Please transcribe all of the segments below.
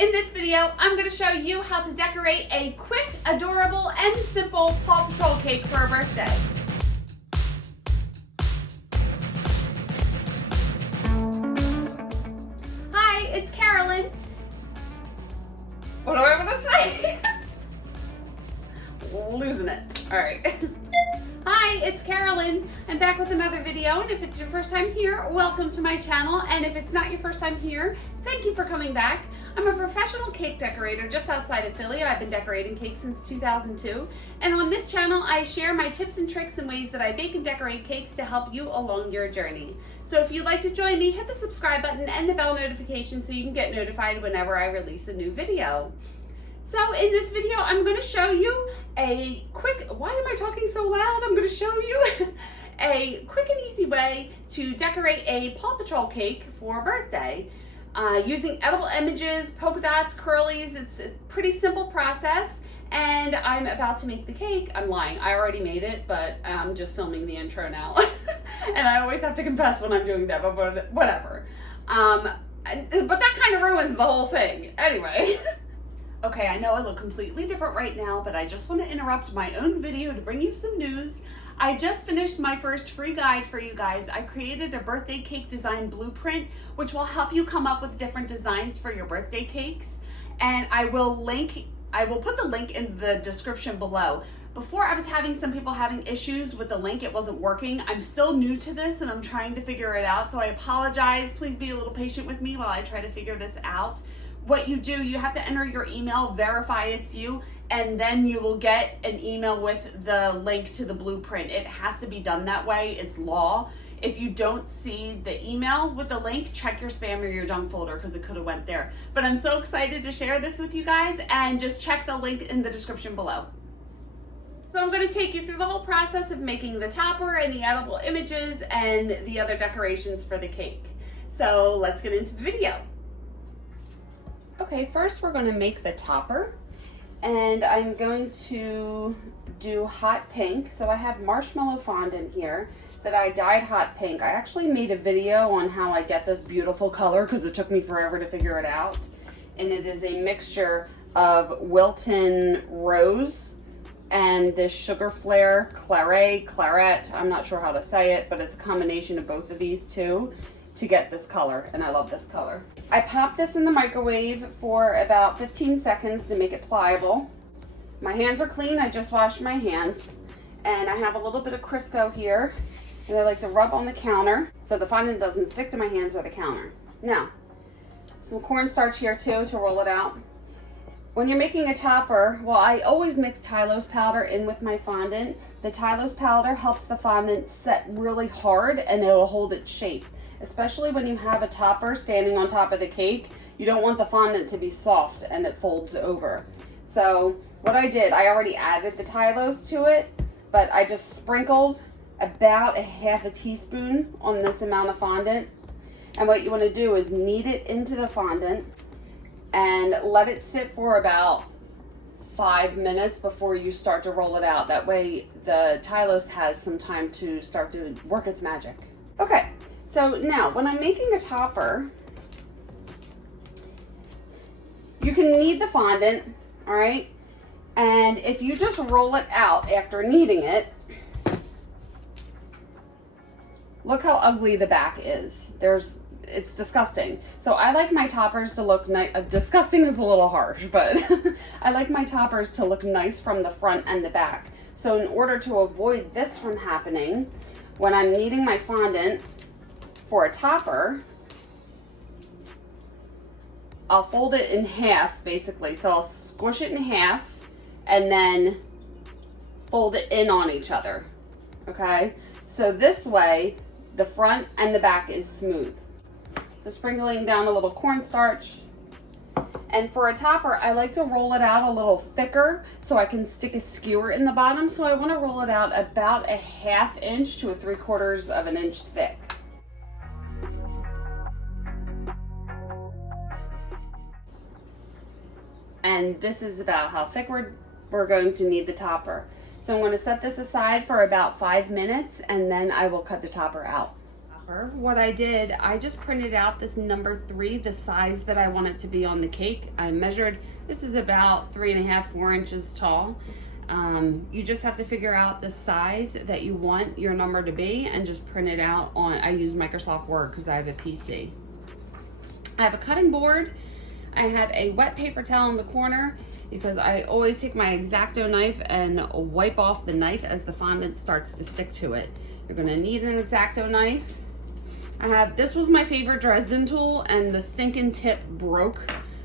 In this video, I'm going to show you how to decorate a quick, adorable, and simple Paw Patrol cake for a birthday. Hi, it's Karolyn. What do I want to say? Losing it. All right. Hi, it's Karolyn. I'm back with another video, and if it's your first time here, welcome to my channel, and if it's not your first time here, thank you for coming back. I'm a professional cake decorator just outside of Philly. I've been decorating cakes since 2002, and on this channel I share my tips and tricks and ways that I bake and decorate cakes to help you along your journey. So if you'd like to join me, hit the subscribe button and the bell notification so you can get notified whenever I release a new video. So in this video, I'm going to show you a quick, why am I talking so loud? I'm going to show you a quick and easy way to decorate a Paw Patrol cake for a birthday. Using edible images, polka dots, curlies. It's a pretty simple process, and I'm about to make the cake. I'm lying, I already made it, but I'm just filming the intro now. And I always have to confess when I'm doing that, but whatever. But that kind of ruins the whole thing. Anyway. Okay, I know I look completely different right now, but I just want to interrupt my own video to bring you some news. I just finished my first free guide for you guys. I created a birthday cake design blueprint, which will help you come up with different designs for your birthday cakes. And I will put the link in the description below. Before, I was having some people having issues with the link. It wasn't working. I'm still new to this and I'm trying to figure it out. So I apologize. Please be a little patient with me while I try to figure this out. What you do, you have to enter your email, verify it's you, and then you will get an email with the link to the blueprint. It has to be done that way. It's law. If you don't see the email with the link, check your spam or your junk folder because it could have went there. But I'm so excited to share this with you guys, and just check the link in the description below. So I'm going to take you through the whole process of making the topper and the edible images and the other decorations for the cake. So let's get into the video. Okay, first we're going to make the topper, and I'm going to do hot pink. So I have marshmallow fondant here that I dyed hot pink. I actually made a video on how I get this beautiful color because it took me forever to figure it out. And it is a mixture of Wilton Rose and this Sugar Flare Claret. I'm not sure how to say it, but it's a combination of both of these two to get this color, and I love this color. I popped this in the microwave for about 15 seconds to make it pliable. My hands are clean, I just washed my hands, and I have a little bit of Crisco here, and I like to rub on the counter so the fondant doesn't stick to my hands or the counter. Now, some cornstarch here too to roll it out. When you're making a topper, well, I always mix Tylose powder in with my fondant. The Tylose powder helps the fondant set really hard and it'll hold its shape. Especially when you have a topper standing on top of the cake, you don't want the fondant to be soft and it folds over. So what I did, I already added the Tylose to it, but I just sprinkled about a half a teaspoon on this amount of fondant. And what you want to do is knead it into the fondant and let it sit for about 5 minutes before you start to roll it out. That way the Tylose has some time to start to work its magic. Okay. So now, when I'm making a topper, you can knead the fondant, all right? And if you just roll it out after kneading it, look how ugly the back is. It's disgusting. So I like my toppers to look nice. Disgusting is a little harsh, but I like my toppers to look nice from the front and the back. So in order to avoid this from happening, when I'm kneading my fondant, for a topper, I'll fold it in half basically. So I'll squish it in half and then fold it in on each other. Okay, so this way the front and the back is smooth. So sprinkling down a little cornstarch. And for a topper, I like to roll it out a little thicker so I can stick a skewer in the bottom. So I want to roll it out about a 1/2 inch to a 3/4 of an inch thick. And this is about how thick we're going to need the topper. So I'm going to set this aside for about 5 minutes and then I will cut the topper out. paper. What I did, I just printed out this number 3, the size that I want it to be on the cake. I measured, this is about 3.5, 4 inches tall. You just have to figure out the size that you want your number to be and just print it out on, I use Microsoft Word because I have a PC. I have a cutting board. I have a wet paper towel in the corner because I always take my X-Acto knife and wipe off the knife as the fondant starts to stick to it. You're gonna need an X-Acto knife. This was my favorite Dresden tool and the stinking tip broke.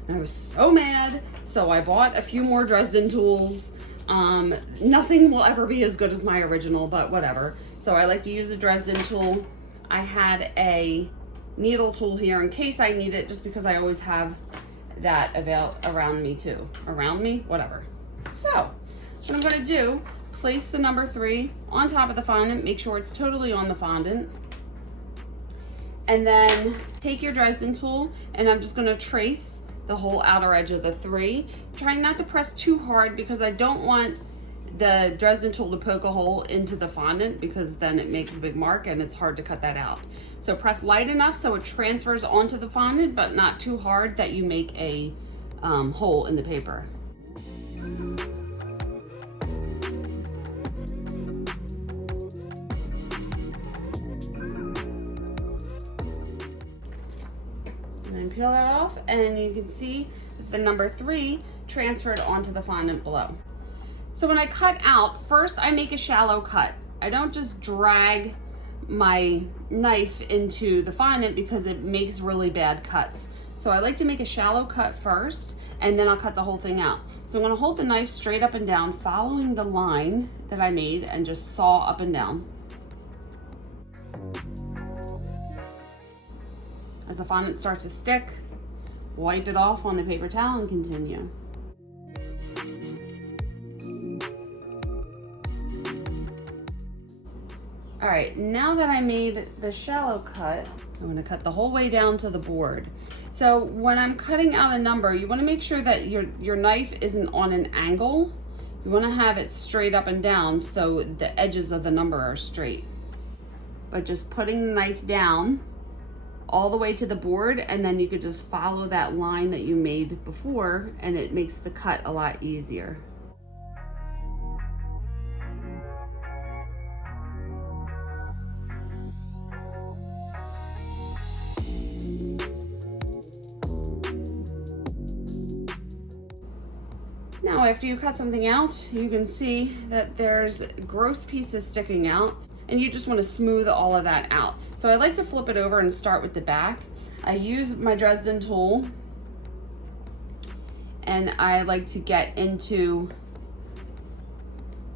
And I was so mad, so I bought a few more Dresden tools. Nothing will ever be as good as my original, but whatever. So I like to use a Dresden tool. I had a needle tool here in case I need it, just because I always have that around me too. Around me? Whatever. So, what I'm gonna do, place the number 3 on top of the fondant, make sure it's totally on the fondant. And then take your Dresden tool, and I'm just gonna trace the whole outer edge of the 3. Trying not to press too hard because I don't want the Dresden tool to poke a hole into the fondant, because then it makes a big mark and it's hard to cut that out. So press light enough so it transfers onto the fondant, but not too hard that you make a hole in the paper. And peel that off, and you can see the number 3 transferred onto the fondant below. So when I cut out, first I make a shallow cut. I don't just drag my knife into the fondant because it makes really bad cuts. So I like to make a shallow cut first, and then I'll cut the whole thing out. So I'm gonna hold the knife straight up and down, following the line that I made, and just saw up and down. As the fondant starts to stick, wipe it off on the paper towel and continue. All right, now that I made the shallow cut, I'm gonna cut the whole way down to the board. So when I'm cutting out a number, you wanna make sure that your knife isn't on an angle. You wanna have it straight up and down so the edges of the number are straight. But just putting the knife down all the way to the board, and then you could just follow that line that you made before, and it makes the cut a lot easier. Now, after you cut something out, you can see that there's gross pieces sticking out, and you just want to smooth all of that out. So I like to flip it over and start with the back. I use my Dresden tool, and I like to get into,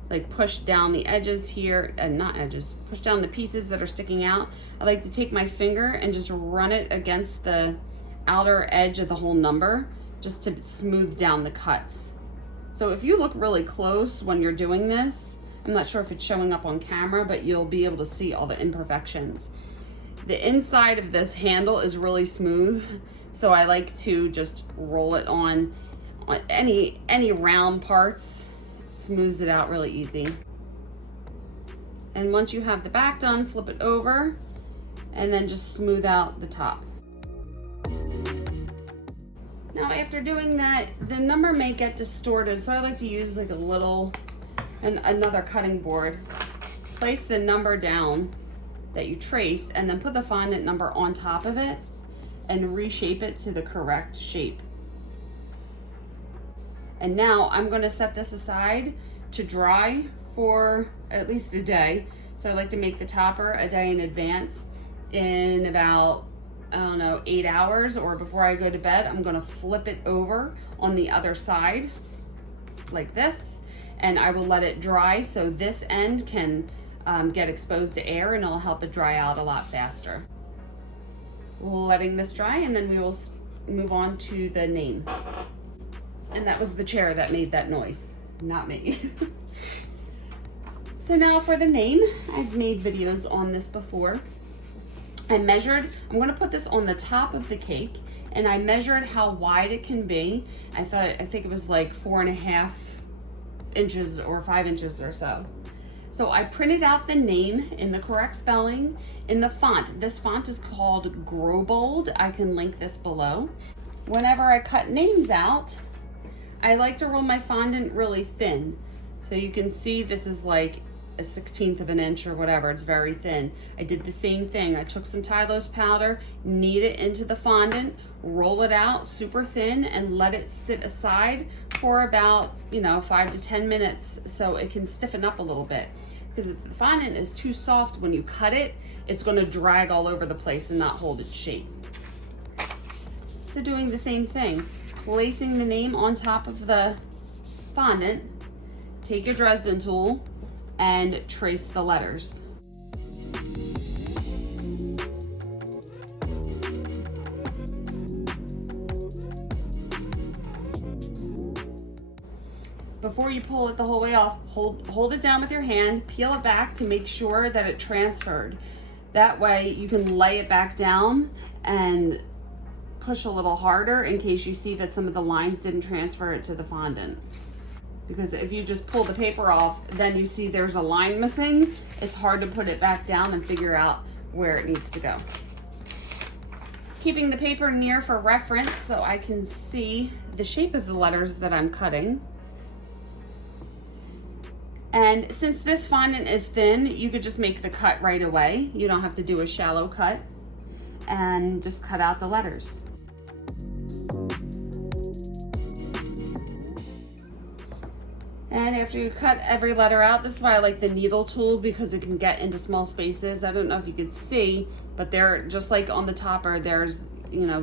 like, push down the edges here, not edges, push down the pieces that are sticking out. I like to take my finger and just run it against the outer edge of the whole number, just to smooth down the cuts. So if you look really close when you're doing this, I'm not sure if it's showing up on camera, but you'll be able to see all the imperfections. The inside of this handle is really smooth, so I like to just roll it on any round parts. Smooths it out really easy. And once you have the back done, flip it over and then just smooth out the top. Now, after doing that, the number may get distorted, so I like to use like another cutting board. Place the number down that you traced, and then put the fondant number on top of it and reshape it to the correct shape. And now I'm going to set this aside to dry for at least a day. So I like to make the topper a day in advance. In about, I don't know, 8 hours, or before I go to bed, I'm gonna flip it over on the other side like this, and I will let it dry so this end can get exposed to air, and it'll help it dry out a lot faster. Letting this dry, and then we will move on to the name. And that was the chair that made that noise, not me. So now for the name, I've made videos on this before. I'm gonna put this on the top of the cake, and I measured how wide it can be. I think it was like 4.5 inches or 5 inches or so. So I printed out the name in the correct spelling in the font. This font is called Grow Bold. I can link this below. Whenever I cut names out, I like to roll my fondant really thin. So you can see this is like a 1/16 of an inch or whatever, it's very thin. I did the same thing. I took some Tylose powder, knead it into the fondant, roll it out super thin and let it sit aside for about, 5 to 10 minutes so it can stiffen up a little bit. Because if the fondant is too soft, when you cut it, it's gonna drag all over the place and not hold its shape. So doing the same thing, placing the name on top of the fondant, take your Dresden tool and trace the letters. Before you pull it the whole way off, hold it down with your hand, peel it back to make sure that it transferred. That way you can lay it back down and push a little harder in case you see that some of the lines didn't transfer it to the fondant. Because if you just pull the paper off, then you see there's a line missing, it's hard to put it back down and figure out where it needs to go. Keeping the paper near for reference so I can see the shape of the letters that I'm cutting. And since this fondant is thin, you could just make the cut right away. You don't have to do a shallow cut and just cut out the letters. And after you cut every letter out, this is why I like the needle tool because it can get into small spaces. I don't know if you can see, but they're just like on the topper, there's,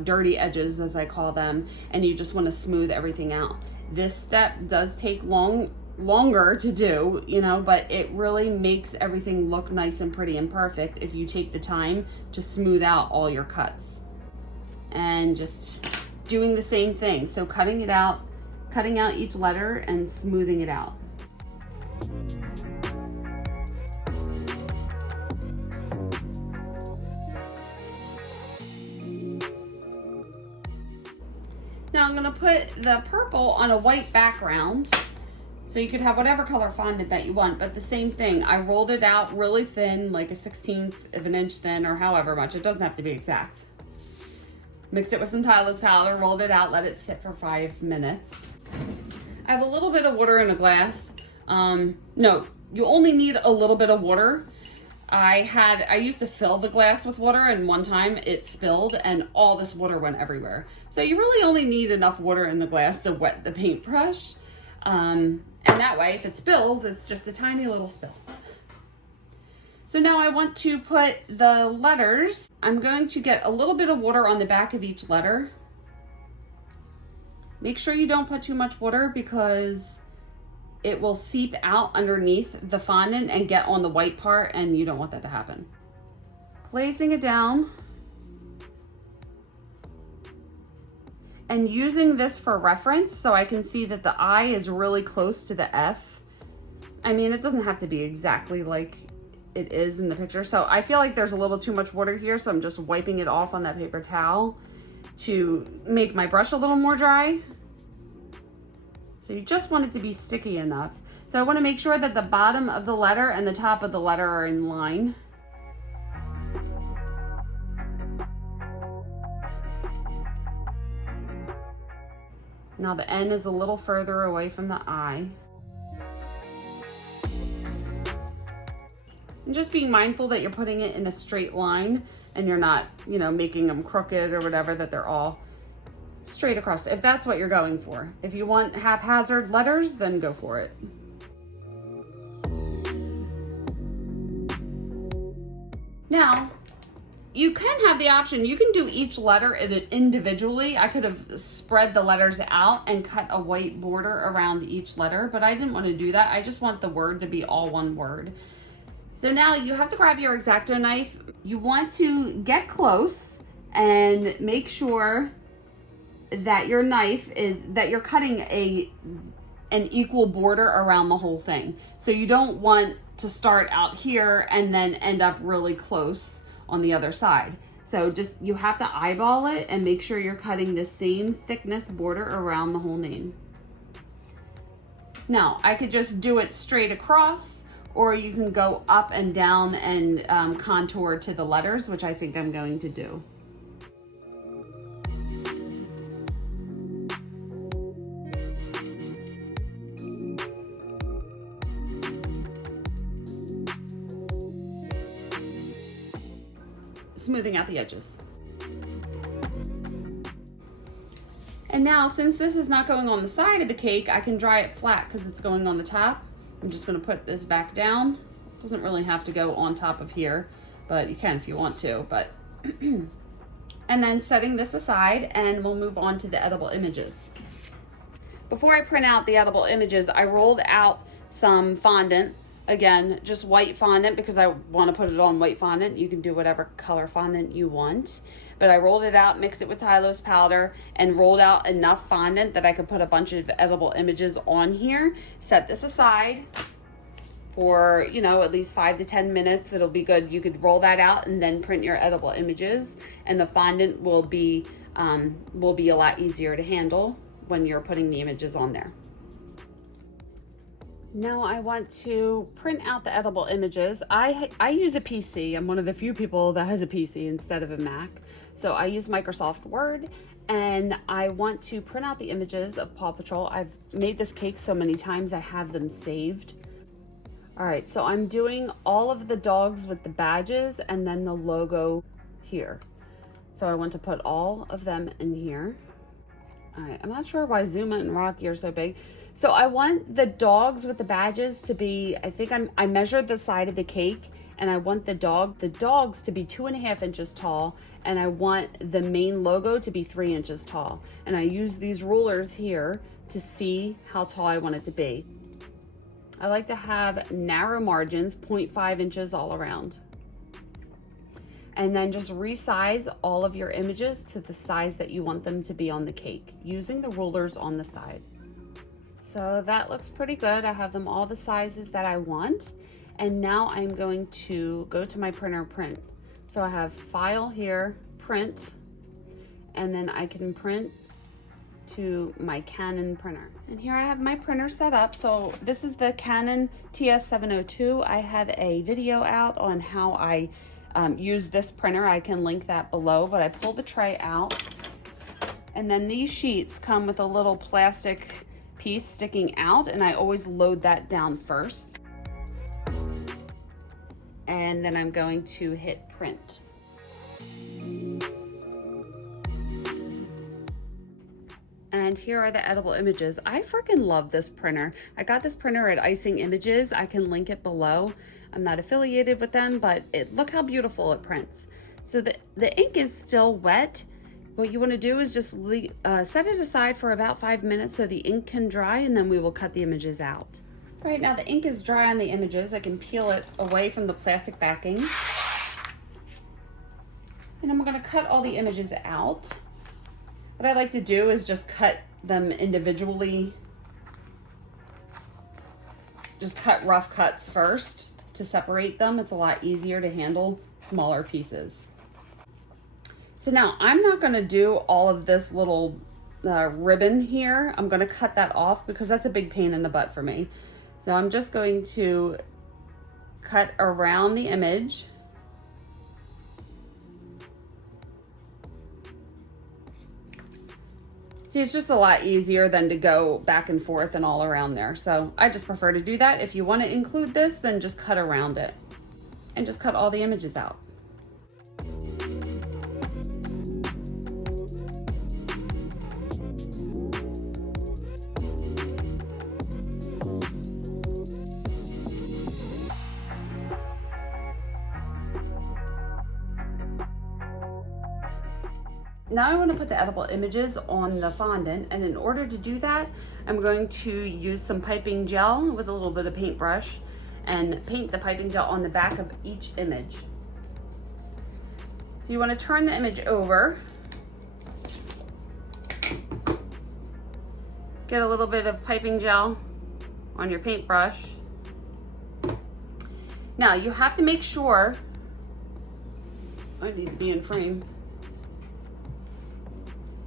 dirty edges as I call them, and you just want to smooth everything out. This step does take longer to do, but it really makes everything look nice and pretty and perfect if you take the time to smooth out all your cuts. And just doing the same thing. So cutting out each letter and smoothing it out. Now I'm gonna put the purple on a white background. So you could have whatever color fondant that you want, but the same thing. I rolled it out really thin, like a 1/16 of an inch thin or however much. It doesn't have to be exact. Mixed it with some Tylose powder, rolled it out, let it sit for 5 minutes. I have a little bit of water in a glass. No, you only need a little bit of water. I used to fill the glass with water, and one time it spilled and all this water went everywhere. So you really only need enough water in the glass to wet the paintbrush. And that way, if it spills, it's just a tiny little spill. So now I want to put the letters. I'm going to get a little bit of water on the back of each letter. Make sure you don't put too much water because it will seep out underneath the fondant and get on the white part, and you don't want that to happen. Placing it down and using this for reference so I can see that the I is really close to the F. I mean, it doesn't have to be exactly like it is in the picture. So I feel like there's a little too much water here, so I'm just wiping it off on that paper towel to make my brush a little more dry. So you just want it to be sticky enough. So I want to make sure that the bottom of the letter and the top of the letter are in line. Now the N is a little further away from the I. And just being mindful that you're putting it in a straight line and you're not, making them crooked or whatever, that they're all straight across, if that's what you're going for. If you want haphazard letters, then go for it. Now, you can have the option, you can do each letter individually. I could have spread the letters out and cut a white border around each letter, but I didn't want to do that. I just want the word to be all one word. So now you have to grab your X-Acto knife. You want to get close and make sure that your knife that you're cutting an equal border around the whole thing. So you don't want to start out here and then end up really close on the other side. So you have to eyeball it and make sure you're cutting the same thickness border around the whole name. Now, I could just do it straight across, or you can go up and down and contour to the letters, which I think I'm going to do. Smoothing out the edges. And now, since this is not going on the side of the cake, I can dry it flat because it's going on the top. I'm just going to put this back down. It doesn't really have to go on top of here, but you can if you want to. But and then setting this aside, and we'll move on to the edible images. Before I print out the edible images, I rolled out some fondant. Again, just white fondant because I want to put it on white fondant. You can do whatever color fondant you want. But I rolled it out, mixed it with Tylose powder, and rolled out enough fondant that I could put a bunch of edible images on here. Set this aside for, you know, at least 5 to 10 minutes. It'll be good. You could roll that out and then print your edible images, and the fondant will be a lot easier to handle when you're putting the images on there. Now I want to print out the edible images. I use a PC. I'm one of the few people that has a PC instead of a Mac. So I use Microsoft Word, and I want to print out the images of Paw Patrol. I've made this cake so many times, I have them saved. All right, so I'm doing all of the dogs with the badges and then the logo here. So I want to put all of them in here. All right, I'm not sure why Zuma and Rocky are so big. So I want the dogs with the badges to be, I measured the side of the cake, and I want the dogs to be 2.5 inches tall, and I want the main logo to be 3 inches tall. And I use these rulers here to see how tall I want it to be. I like to have narrow margins, 0.5 inches all around. And then just resize all of your images to the size that you want them to be on the cake, using the rulers on the side. So that looks pretty good. I have them all the sizes that I want. And now I'm going to go to my printer print. So I have file here, print, and then I can print to my Canon printer. And here I have my printer set up. So this is the Canon TS702. I have a video out on how I use this printer. I can link that below, but I pull the tray out, and then these sheets come with a little plastic piece sticking out, and I always load that down first. And then I'm going to hit print. And here are the edible images. I freaking love this printer. I got this printer at Icing Images. I can link it below. I'm not affiliated with them, but look how beautiful it prints. So the ink is still wet. What you want to do is just set it aside for about 5 minutes so the ink can dry, and then we will cut the images out. All right, now the ink is dry on the images. I can peel it away from the plastic backing. And I'm going to cut all the images out. What I like to do is just cut them individually. Just cut rough cuts first to separate them. It's a lot easier to handle smaller pieces. So now I'm not going to do all of this little ribbon here. I'm going to cut that off because that's a big pain in the butt for me. So I'm just going to cut around the image. See, it's just a lot easier than to go back and forth and all around there. So I just prefer to do that. If you want to include this, then just cut around it and just cut all the images out. Now I want to put the edible images on the fondant, and in order to do that, I'm going to use some piping gel with a little bit of paintbrush and paint the piping gel on the back of each image. So you want to turn the image over, get a little bit of piping gel on your paintbrush. Now you have to make sure, I need to be in frame.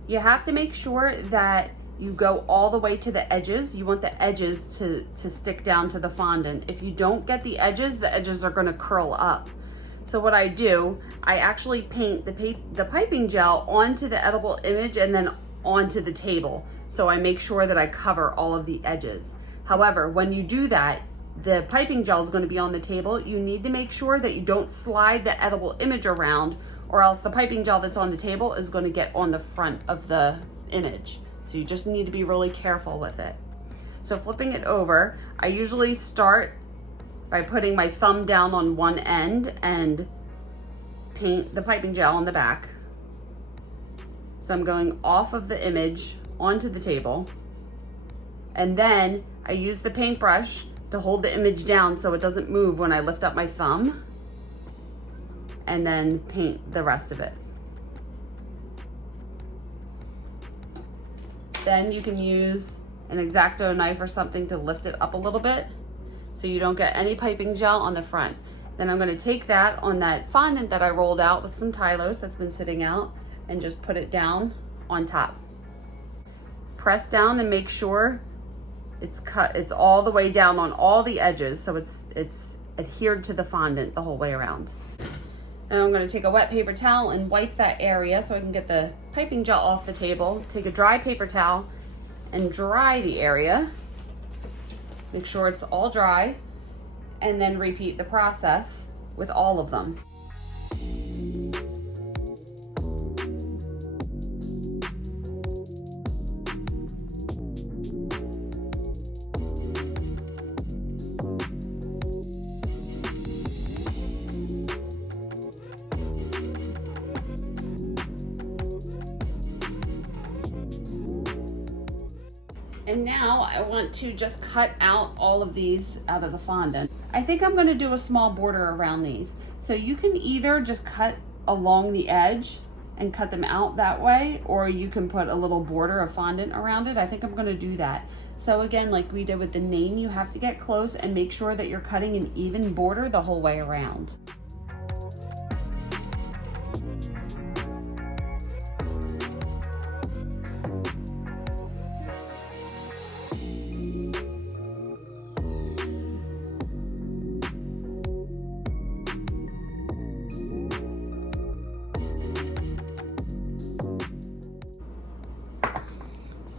You have to make sure that you go all the way to the edges. You want the edges to stick down to the fondant. If you don't get the edges are gonna curl up. So what I do, I actually paint the piping gel onto the edible image and then onto the table. So I make sure that I cover all of the edges. However, when you do that, the piping gel is going to be on the table. You need to make sure that you don't slide the edible image around, or else the piping gel that's on the table is going to get on the front of the image. So you just need to be really careful with it. So flipping it over, I usually start by putting my thumb down on one end and paint the piping gel on the back. So I'm going off of the image onto the table. And then I use the paintbrush to hold the image down so it doesn't move when I lift up my thumb, and then paint the rest of it. Then you can use an X-Acto knife or something to lift it up a little bit so you don't get any piping gel on the front. Then I'm going to take that on that fondant that I rolled out with some Tylose that's been sitting out and just put it down on top. Press down and make sure it's all the way down on all the edges, so it's adhered to the fondant the whole way around. And I'm going to take a wet paper towel and wipe that area so I can get the piping gel off the table. Take a dry paper towel and dry the area. Make sure it's all dry, and then repeat the process with all of them. And now I want to just cut out all of these out of the fondant. I think I'm going to do a small border around these. So you can either just cut along the edge and cut them out that way, or you can put a little border of fondant around it. I think I'm going to do that. So again, like we did with the name, you have to get close and make sure that you're cutting an even border the whole way around.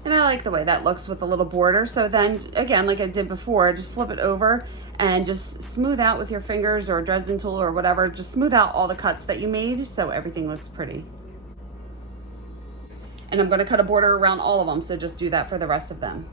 And I like the way that looks with a little border. So then again, like I did before, just flip it over and just smooth out with your fingers or a Dresden tool or whatever. Just smooth out all the cuts that you made so everything looks pretty. And I'm going to cut a border around all of them, so just do that for the rest of them.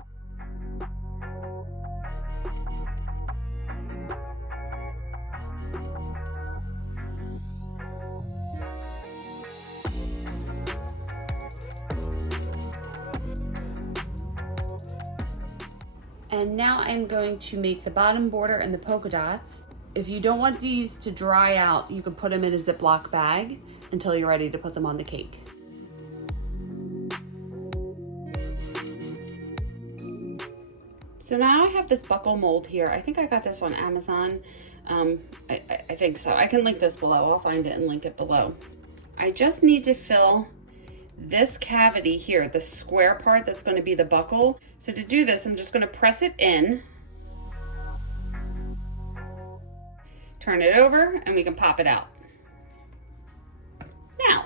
And now I'm going to make the bottom border and the polka dots. If you don't want these to dry out, you can put them in a Ziploc bag until you're ready to put them on the cake. So now I have this buckle mold here. I think I got this on Amazon. I think so. I can link this below. I'll find it and link it below. I just need to fill this cavity here, the square part that's going to be the buckle. So to do this, I'm just going to press it in, turn it over, and we can pop it out. Now,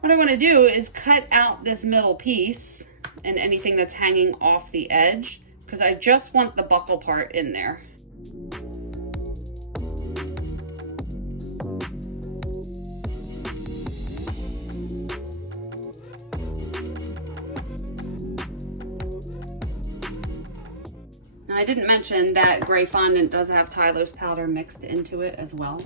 what I want to do is cut out this middle piece and anything that's hanging off the edge, because I just want the buckle part in there. Now, I didn't mention that gray fondant does have Tylose powder mixed into it as well.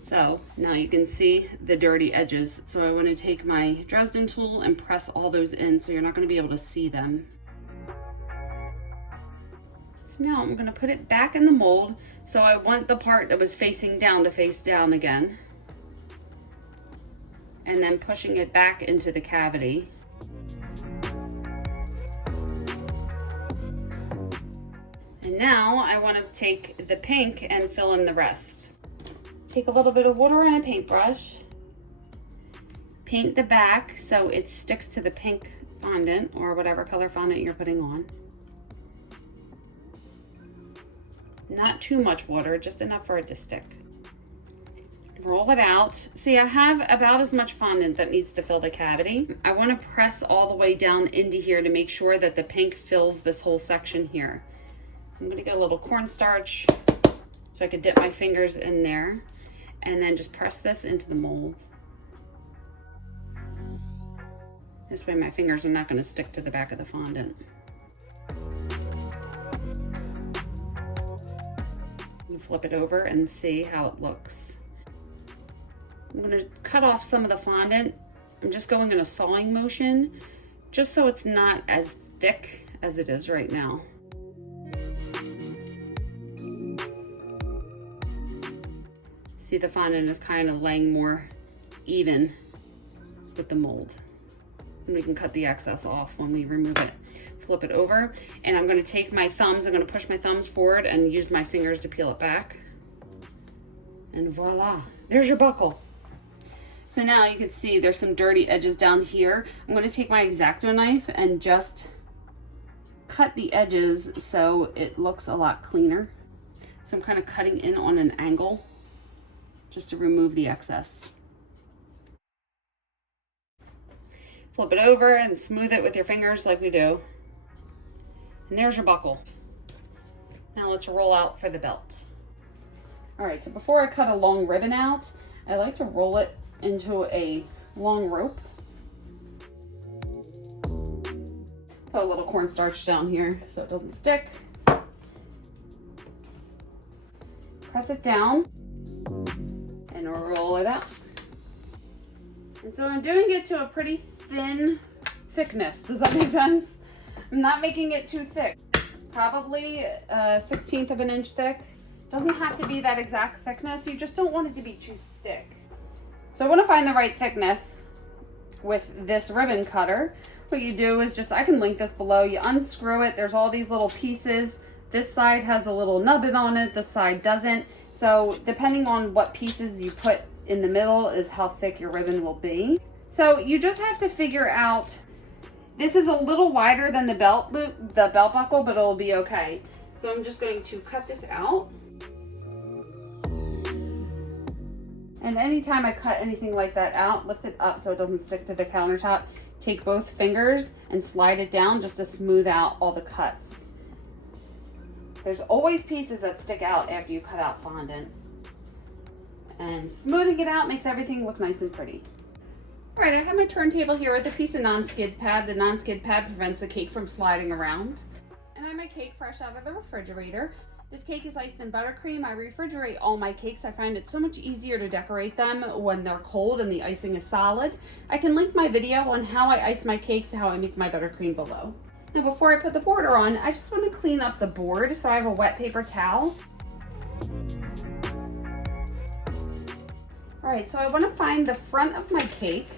So now you can see the dirty edges. So I want to take my Dresden tool and press all those in so you're not going to be able to see them. So now I'm going to put it back in the mold. So I want the part that was facing down to face down again. And then pushing it back into the cavity. And now I want to take the pink and fill in the rest. Take a little bit of water on a paintbrush Paint the back so it sticks to the pink fondant or whatever color fondant you're putting on. Not too much water, just enough for it to stick. Roll it out. See, I have about as much fondant that needs to fill the cavity. I want to press all the way down into here to make sure that the pink fills this whole section here. I'm going to get a little cornstarch so I could dip my fingers in there and then just press this into the mold. This way my fingers are not going to stick to the back of the fondant. You flip it over and see how it looks. I'm going to cut off some of the fondant. I'm just going in a sawing motion just so it's not as thick as it is right now. See, the fondant is kind of laying more even with the mold. And we can cut the excess off when we remove it. Flip it over, and I'm going to take my thumbs, I'm going to push my thumbs forward and use my fingers to peel it back. And voila, there's your buckle. So now you can see there's some dirty edges down here. I'm going to take my X-Acto knife and just cut the edges so it looks a lot cleaner. So I'm kind of cutting in on an angle just to remove the excess. Flip it over and smooth it with your fingers like we do. And there's your buckle. Now let's roll out for the belt. All right, so before I cut a long ribbon out, I like to roll it into a long rope. Put a little cornstarch down here so it doesn't stick. Press it down and roll it out. And so I'm doing it to a pretty thin thickness. Does that make sense? I'm not making it too thick. Probably a 1/16 of an inch thick. Doesn't have to be that exact thickness. You just don't want it to be too thick. So I want to find the right thickness with this ribbon cutter. What you do is just, I can link this below. You unscrew it. There's all these little pieces. This side has a little nubbin on it. This side doesn't. So depending on what pieces you put in the middle is how thick your ribbon will be. So you just have to figure out, this is a little wider than the belt loop, the belt buckle, but it'll be okay. So I'm just going to cut this out. And anytime I cut anything like that out, lift it up so it doesn't stick to the countertop. Take both fingers and slide it down just to smooth out all the cuts. There's always pieces that stick out after you cut out fondant. And smoothing it out makes everything look nice and pretty. All right, I have my turntable here with a piece of non-skid pad. The non-skid pad prevents the cake from sliding around. And I have my cake fresh out of the refrigerator. This cake is iced in buttercream. I refrigerate all my cakes. I find it so much easier to decorate them when they're cold and the icing is solid. I can link my video on how I ice my cakes and how I make my buttercream below. Now before I put the border on, I just want to clean up the board. So I have a wet paper towel. All right, so I want to find the front of my cake.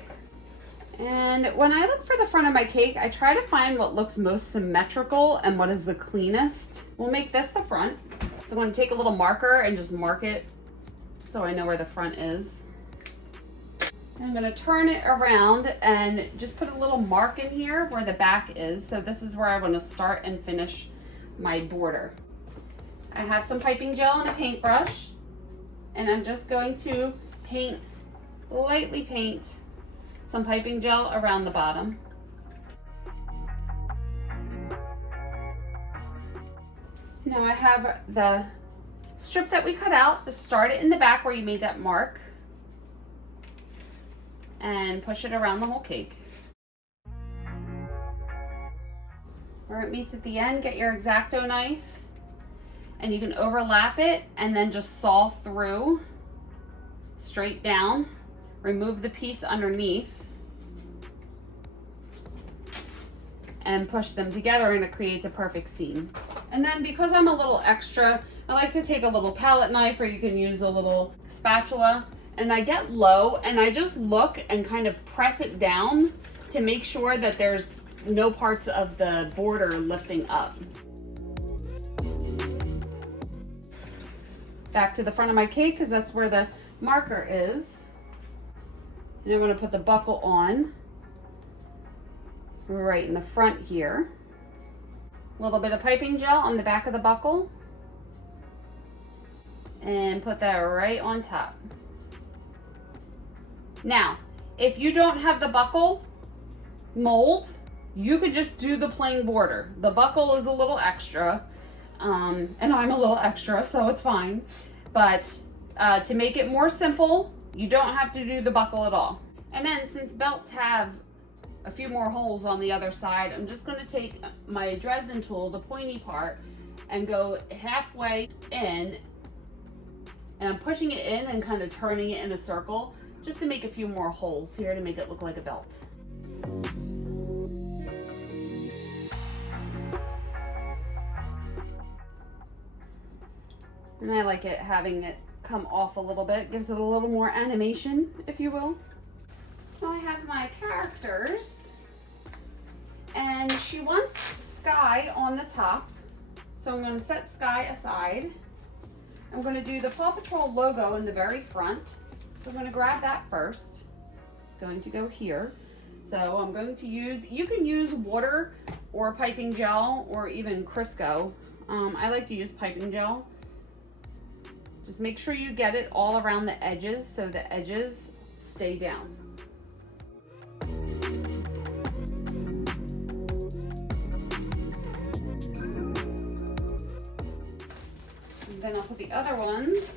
And when I look for the front of my cake, I try to find what looks most symmetrical and what is the cleanest. We'll make this the front. So I'm going to take a little marker and just mark it so I know where the front is. I'm going to turn it around and just put a little mark in here where the back is. So this is where I want to start and finish my border. I have some piping gel and a paintbrush, and I'm just going to lightly paint some piping gel around the bottom. Now I have the strip that we cut out. Just start it in the back where you made that mark and push it around the whole cake. Where it meets at the end, get your X-Acto knife and you can overlap it and then just saw through straight down. Remove the piece underneath and push them together and it creates a perfect seam. And then because I'm a little extra, I like to take a little palette knife, or you can use a little spatula, and I get low and I just look and kind of press it down to make sure that there's no parts of the border lifting up. Back to the front of my cake because that's where the marker is. And I'm going to put the buckle on right in the front here. A little bit of piping gel on the back of the buckle. And put that right on top. Now, if you don't have the buckle mold, you could just do the plain border. The buckle is a little extra, and I'm a little extra, so it's fine. But to make it more simple, you don't have to do the buckle at all. And then since belts have a few more holes on the other side, I'm just going to take my Dresden tool, the pointy part, and go halfway in, and I'm pushing it in and kind of turning it in a circle just to make a few more holes here to make it look like a belt. And I like it having it come off a little bit, gives it a little more animation, if you will. Now I have my characters, and she wants Sky on the top, so I'm going to set Sky aside. I'm going to do the Paw Patrol logo in the very front, so I'm going to grab that first. It's going to go here. So I'm going to use, you can use water or piping gel or even Crisco. I like to use piping gel. Just make sure you get it all around the edges so the edges stay down. And then I'll put the other ones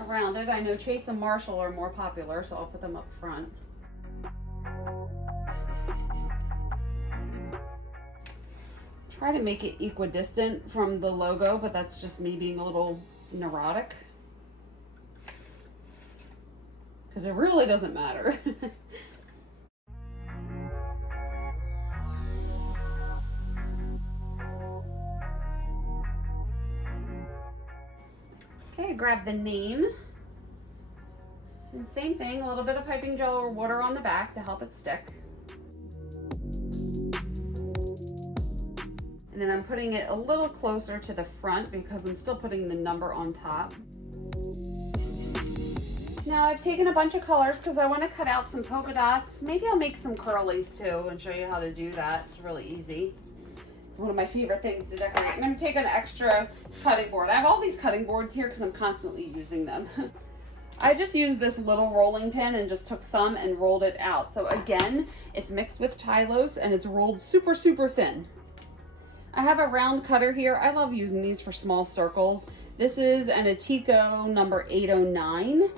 around it. I know Chase and Marshall are more popular, so I'll put them up front. Try to make it equidistant from the logo, but that's just me being a little neurotic. Because it really doesn't matter. Okay, grab the name. And same thing, a little bit of piping gel or water on the back to help it stick. And then I'm putting it a little closer to the front because I'm still putting the number on top. Now I've taken a bunch of colors because I want to cut out some polka dots. Maybe I'll make some curlies too and show you how to do that. It's really easy. It's one of my favorite things to decorate. I'm going to take an extra cutting board. I have all these cutting boards here because I'm constantly using them. I just used this little rolling pin and just took some and rolled it out. So again, it's mixed with Tylose and it's rolled super, super thin. I have a round cutter here. I love using these for small circles. This is an Atico number 809,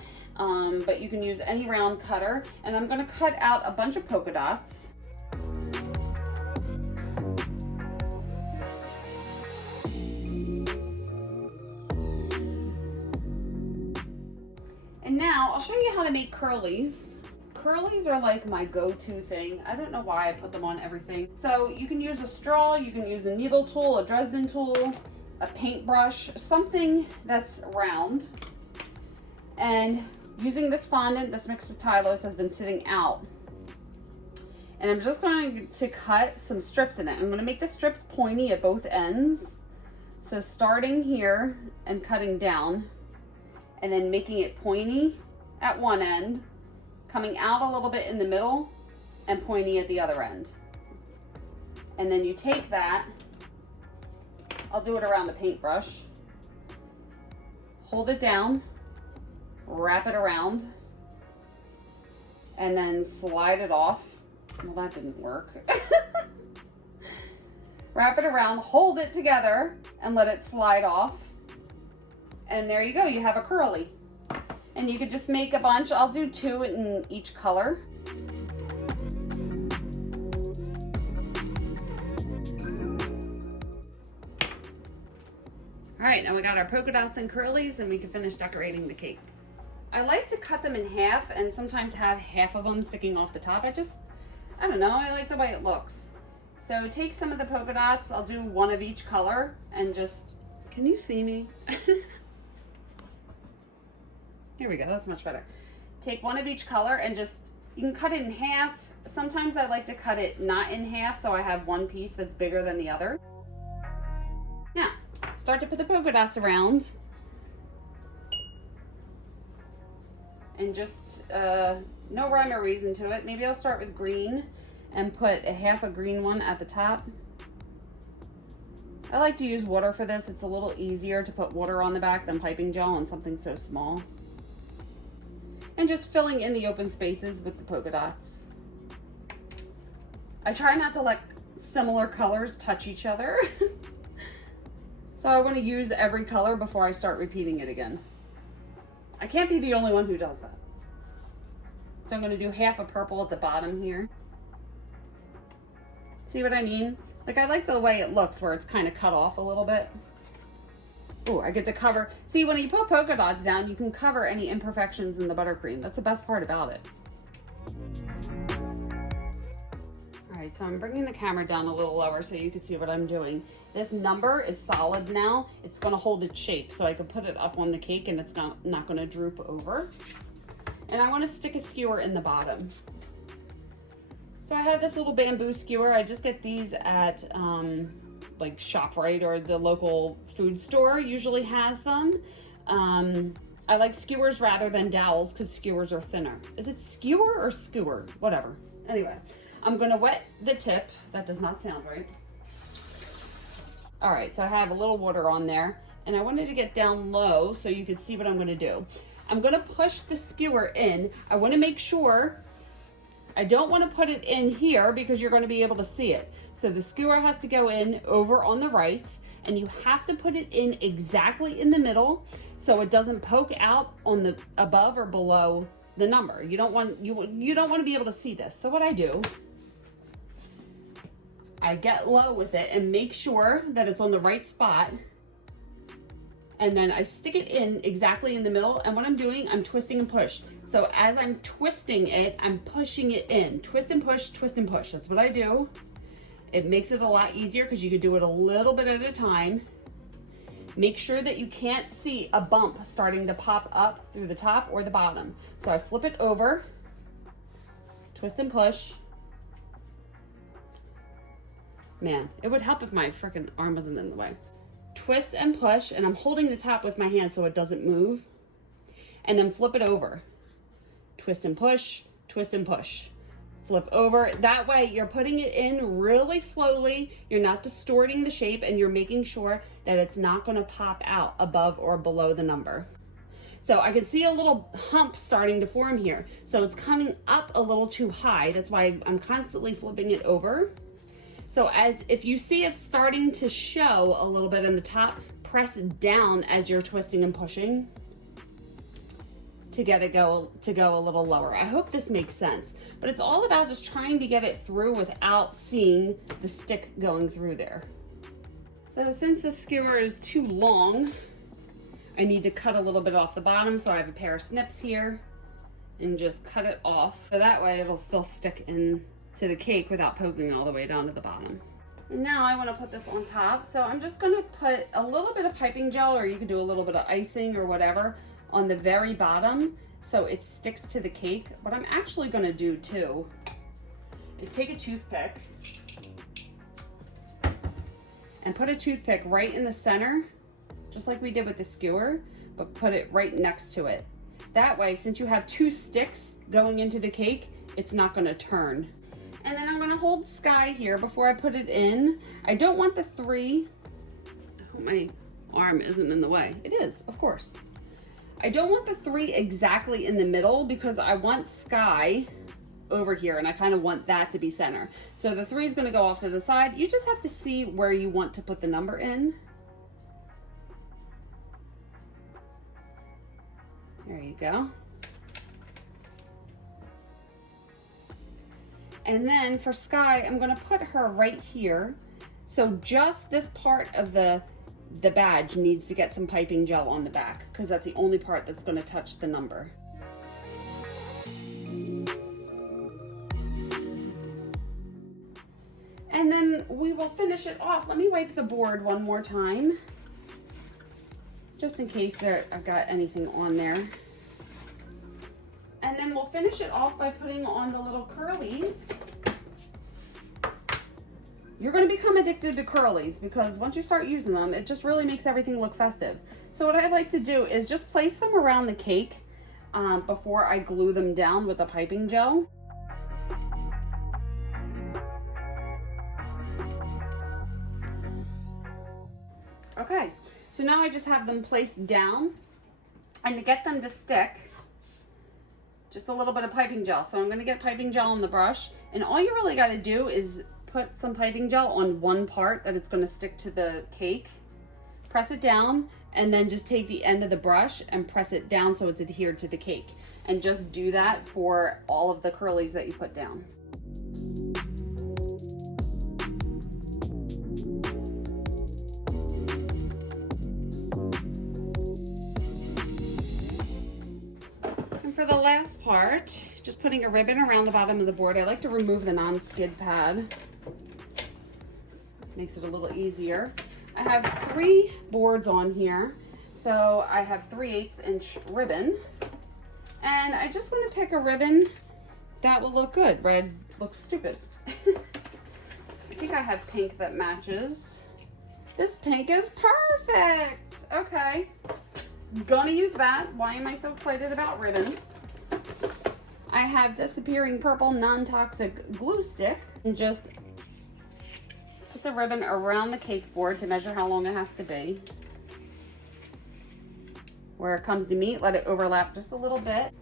but you can use any round cutter. And I'm gonna cut out a bunch of polka dots. And now I'll show you how to make curlies. Curlies are like my go-to thing. I don't know why I put them on everything. So you can use a straw, you can use a needle tool, a Dresden tool, a paintbrush, something that's round. And using this fondant that's mixed with Tylose has been sitting out. And I'm just going to cut some strips in it. I'm going to make the strips pointy at both ends. So starting here and cutting down and then making it pointy at one end, coming out a little bit in the middle and pointy at the other end. And then you take that, I'll do it around the paintbrush, hold it down, wrap it around, and then slide it off. Well, that didn't work. Wrap it around, hold it together, and let it slide off. And there you go, you have a curly. And you could just make a bunch. I'll do 2 in each color. All right, now we got our polka dots and curlies and we can finish decorating the cake. I like to cut them in half and sometimes have half of them sticking off the top. I don't know, I like the way it looks. So take some of the polka dots. I'll do 1 of each color and just, can you see me? Here we go, that's much better. Take 1 of each color and just, you can cut it in half. Sometimes I like to cut it not in half so I have one piece that's bigger than the other. Now, start to put the polka dots around. and just no rhyme or reason to it. Maybe I'll start with green and put a half a green one at the top. I like to use water for this. It's a little easier to put water on the back than piping gel on something so small. And just filling in the open spaces with the polka dots. I try not to let similar colors touch each other. So I want to use every color before I start repeating it again. I can't be the only one who does that. So I'm going to do half a purple at the bottom here. See what I mean? Like, I like the way it looks where it's kind of cut off a little bit. Oh, I get to cover. See, when you put polka dots down, you can cover any imperfections in the buttercream. That's the best part about it. All right, so I'm bringing the camera down a little lower so you can see what I'm doing. This number is solid now. It's gonna hold its shape, so I can put it up on the cake and it's not gonna droop over. And I wanna stick a skewer in the bottom. So I have this little bamboo skewer. I just get these at like ShopRite or the local food store usually has them. I like skewers rather than dowels because skewers are thinner. Is it skewer or skewer? Whatever. Anyway, I'm gonna wet the tip. That does not sound right. All right, so I have a little water on there and I wanted to get down low so you could see what I'm gonna do. I'm gonna push the skewer in. I wanna make sure, I don't wanna put it in here because you're gonna be able to see it. So the skewer has to go in over on the right and you have to put it in exactly in the middle so it doesn't poke out on the above or below the number. You don't want to be able to see this. So what I do, I get low with it and make sure that it's on the right spot. And then I stick it in exactly in the middle. And what I'm doing, I'm twisting and push. So as I'm twisting it, I'm pushing it in. Twist and push, twist and push. That's what I do. It makes it a lot easier because you can do it a little bit at a time. Make sure that you can't see a bump starting to pop up through the top or the bottom. So I flip it over, twist and push. Man, it would help if my freaking arm wasn't in the way. Twist and push, and I'm holding the top with my hand so it doesn't move. And then flip it over. Twist and push, twist and push. Flip over. That way you're putting it in really slowly. You're not distorting the shape and you're making sure that it's not going to pop out above or below the number. So I can see a little hump starting to form here. So it's coming up a little too high. That's why I'm constantly flipping it over. So if you see it starting to show a little bit in the top, press down as you're twisting and pushing to get it to go a little lower. I hope this makes sense, but it's all about just trying to get it through without seeing the stick going through there. So since the skewer is too long, I need to cut a little bit off the bottom. So I have a pair of snips here and just cut it off. So that way it'll still stick in to the cake without poking all the way down to the bottom. And now I want to put this on top. So I'm just going to put a little bit of piping gel, or you could do a little bit of icing or whatever on the very bottom so it sticks to the cake. What I'm actually going to do too is take a toothpick and put a toothpick right in the center, just like we did with the skewer, but put it right next to it. That way, since you have two sticks going into the cake, it's not going to turn. And then I'm going to hold sky here before I put it in. I don't want the three. I hope my arm isn't in the way. It is, of course. I don't want the three exactly in the middle because I want sky over here and I kind of want that to be center. So the three is going to go off to the side. You just have to see where you want to put the number in. There you go. And then for Sky, I'm gonna put her right here. So just this part of the badge needs to get some piping gel on the back because that's the only part that's gonna touch the number. And then we will finish it off. Let me wipe the board one more time, just in case I've got anything on there. And then we'll finish it off by putting on the little curlies. You're going to become addicted to curlies because once you start using them, it just really makes everything look festive. So what I like to do is just place them around the cake before I glue them down with the piping gel. Okay, so now I just have them placed down, and to get them to stick, just a little bit of piping gel. So I'm gonna get piping gel on the brush, and all you really gotta do is put some piping gel on one part that it's gonna stick to the cake, press it down, and then just take the end of the brush and press it down so it's adhered to the cake. And just do that for all of the curlies that you put down. For the last part, just putting a ribbon around the bottom of the board. I like to remove the non-skid pad. Makes it a little easier. I have 3 boards on here. So I have 3/8 inch ribbon. And I just want to pick a ribbon that will look good. Red looks stupid. I think I have pink that matches. This pink is perfect. Okay. Gonna use that. Why am I so excited about ribbon? I have disappearing purple non-toxic glue stick, and just put the ribbon around the cake board to measure how long it has to be. Where it comes to meet, let it overlap just a little bit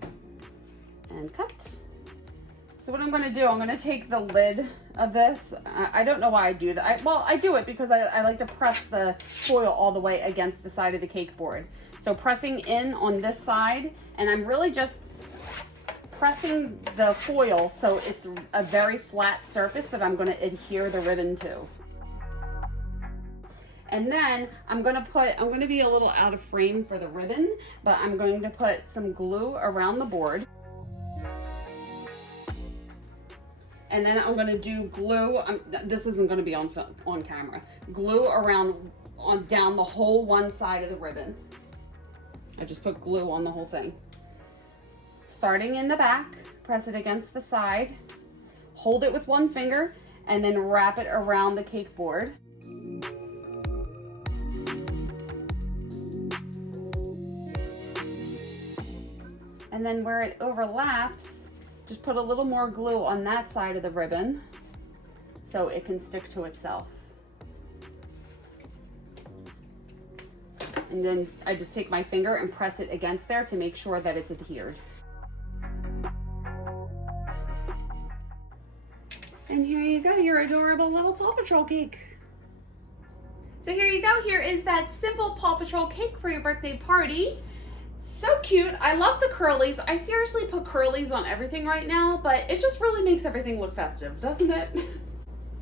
and cut. So what I'm going to do, I'm going to take the lid of this. I don't know why I do that. Well, I do it because I like to press the foil all the way against the side of the cake board. So pressing in on this side, and I'm really just pressing the foil so it's a very flat surface that I'm going to adhere the ribbon to. And then I'm going to be a little out of frame for the ribbon, but I'm going to put some glue around the board. And then I'm going to do glue, this isn't going to be on camera, glue around down the whole one side of the ribbon. I just put glue on the whole thing. Starting in the back, press it against the side, hold it with one finger, and then wrap it around the cake board. And then where it overlaps, just put a little more glue on that side of the ribbon so it can stick to itself. And then I just take my finger and press it against there to make sure that it's adhered. And here you go, your adorable little Paw Patrol cake. So here you go, here is that simple Paw Patrol cake for your birthday party. So cute. I love the curlies. I seriously put curlies on everything right now, but it just really makes everything look festive, doesn't it?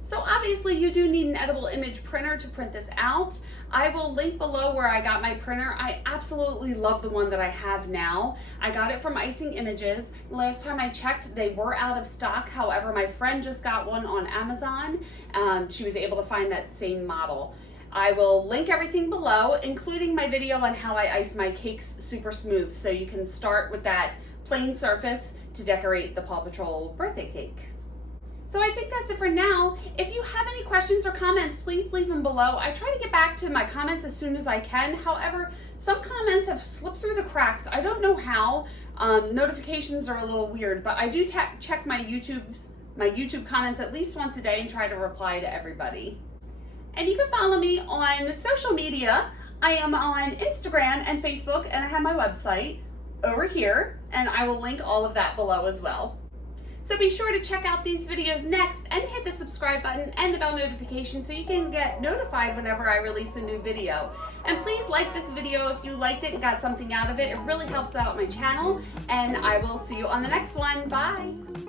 So obviously you do need an edible image printer to print this out. I will link below where I got my printer. I absolutely love the one that I have now. I got it from Icing Images. Last time I checked, they were out of stock. However, my friend just got one on Amazon. She was able to find that same model. I will link everything below, including my video on how I ice my cakes super smooth, so you can start with that plain surface to decorate the Paw Patrol birthday cake. So I think that's it for now. If you have any questions or comments, please leave them below. I try to get back to my comments as soon as I can. However, some comments have slipped through the cracks. I don't know how. Notifications are a little weird, but I do check my YouTube comments at least once a day and try to reply to everybody. And you can follow me on social media. I am on Instagram and Facebook, and I have my website over here, and I will link all of that below as well. So be sure to check out these videos next and hit the subscribe button and the bell notification so you can get notified whenever I release a new video. And please like this video if you liked it and got something out of it. It really helps out my channel, and I will see you on the next one. Bye.